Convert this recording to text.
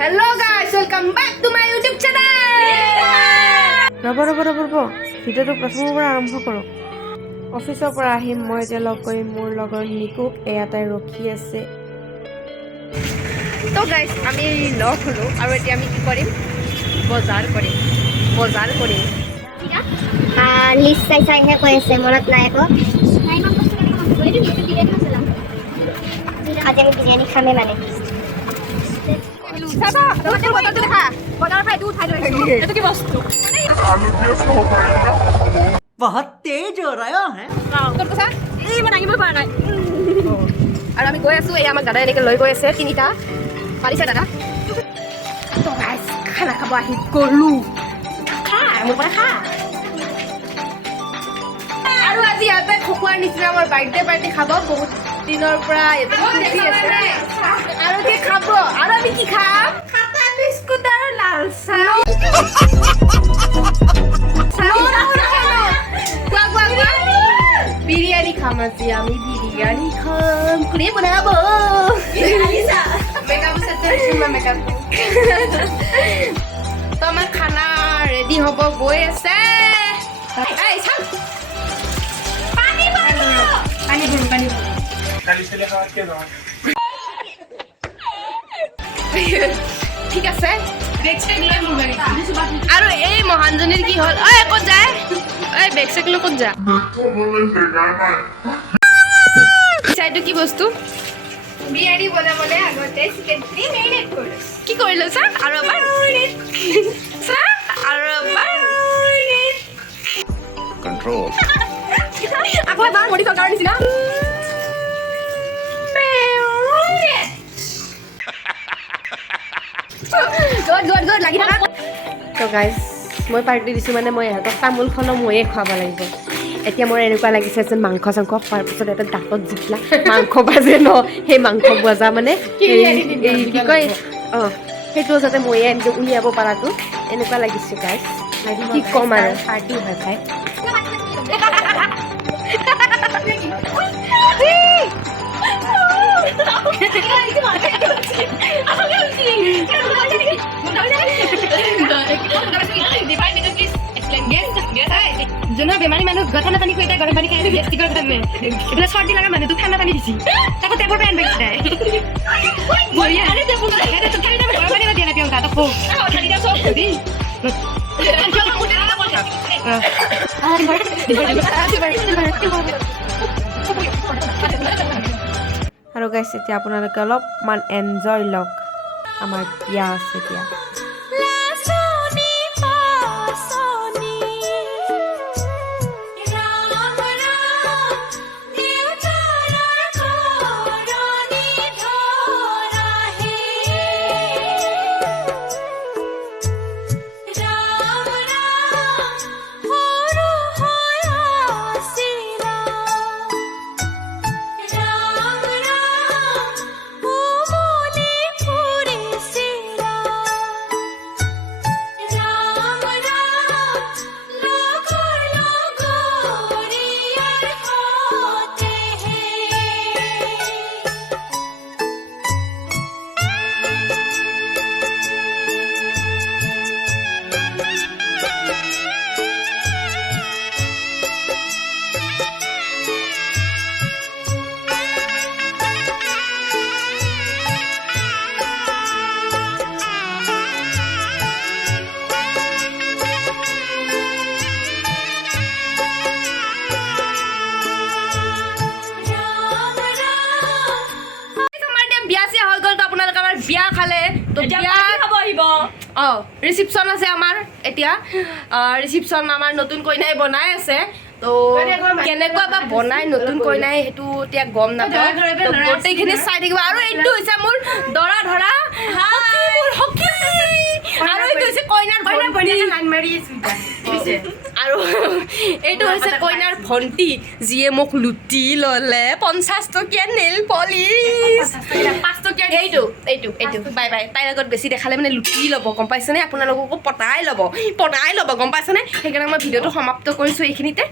Hello guys, welcome back to my YouTube channel. ৰব ভিডিঅ'টো প্ৰথমৰ পৰা আৰম্ভ কৰোঁ। অফিচৰ পৰা আহিম, মই এতিয়া লগ কৰিম মোৰ লগৰ নিকুক। এয়াতে ৰখি আছে। তো গাইজ আমি লগ হ'লোঁ আৰু এতিয়া আমি কি কৰিম? বজাৰ কৰিম। লিষ্ট চাইহে কৈ আছে, মনত নাই আকৌ। আজি আমি বিৰিয়ানী খামেই মানে। बहुत तेज हो रहा है আৰু আমি গৈ আছোঁ। এই আমাক দাদাই এনেকৈ লৈ গৈ আছে তিনিটা। পাৰিছে দাদা? তো গাইজ খানা খাব আহি গ'লোঁ। খা মোৰ পৰা খা। আৰু আজি ইয়াতে খকুৱাৰ নিচিনা আমাৰ বাৰ্থডে পাৰ্টি খাব। বহুত দিনৰ পৰা আৰু কি খাব? আৰু আমি কি খাম? খাটা বিস্কুট আৰু লাল চাহ। বিৰিয়ানি খাম আজি আমি। বিৰিয়ানি খাম। কোনে বনাব? তো আমাৰ খানা ৰেডি হ'ব গৈ আছে। ঠিক আছে। আৰু এই মহানজনীৰ কি হ'ল? ঐ ক'ত যায়? ঐ বেগ চেগ লৈ ক'ত যা? এইটো কি বস্তু? বিৰিয়ানী বনাবলৈ আগতে চিকেনখিনি মেৰিনেট কৰিলোঁ। কি কৰিলোঁ ছাৰ? আৰু এবাৰ ছাৰ আৰু এবাৰ Control. আকৌ এবাৰ মৰি থকাৰ নিচিনা। গুড লাগি থাকা। তো গাইজ মই পাৰ্টি দিছোঁ মানে মই ইহঁতক তামোলখনো ময়ে খুৱাব লাগিব। এতিয়া মোৰ এনেকুৱা লাগিছে যেন মাংস চাংস খোৱাৰ পিছত এটা দাঁতত জিতলা মাংস বাজে ন, সেই মাংস বজা মানে এই কি কয় সেইটো যাতে ময়ে এনেকৈ উলিয়াব পৰাটো এনেকুৱা লাগিছে গাইজ। কি ক'ম আৰু পাৰ্টি হয় খাই। যোনটো বেমাৰী মানুহ ঠাণ্ডা পানী খুৱাই গৰম পানী খাই গেষ্টিকৰ কাৰণে এইবিলাক চৰ্দি লগা মানুহটো ঠাণ্ডা পানী দিছি। তাকো টেপৰ পৰা আনিব দিছে। আৰু গাইছ এতিয়া আপোনালোকে অলপমান এনজয় লওক। আমাৰ বিয়া আছে এতিয়া। বিয়া খালে তো বিয়া খাব আহিব। ৰিচিপশ্যন আছে আমাৰ এতিয়া। ৰিচিপশ্যন আমাৰ নতুন কইনাই বনাই আছে। তো কেনেকুৱা বা বনাই নতুন কইনাই সেইটো এতিয়া গম নাপাওঁ। গোটেইখিনি চাই থাকিব। আৰু এইটো হৈছে মোৰ দৰা ধৰা আৰু এইটো হৈছে কইনাৰ আৰু এইটো হৈছে কইনাৰ ভণ্টি যিয়ে মোক লুটি ল'লে 50 টকীয়া নেইল পলিচ। 5 টকীয়া এইটো বাই বাই। তাইৰ আগত বেছি দেখালে মানে লুটি ল'ব, গম পাইছেনে? আপোনালোককো পতাই ল'ব গম পাইছেনে? সেইকাৰণে মই ভিডিঅ'টো সমাপ্ত কৰিছোঁ এইখিনিতে।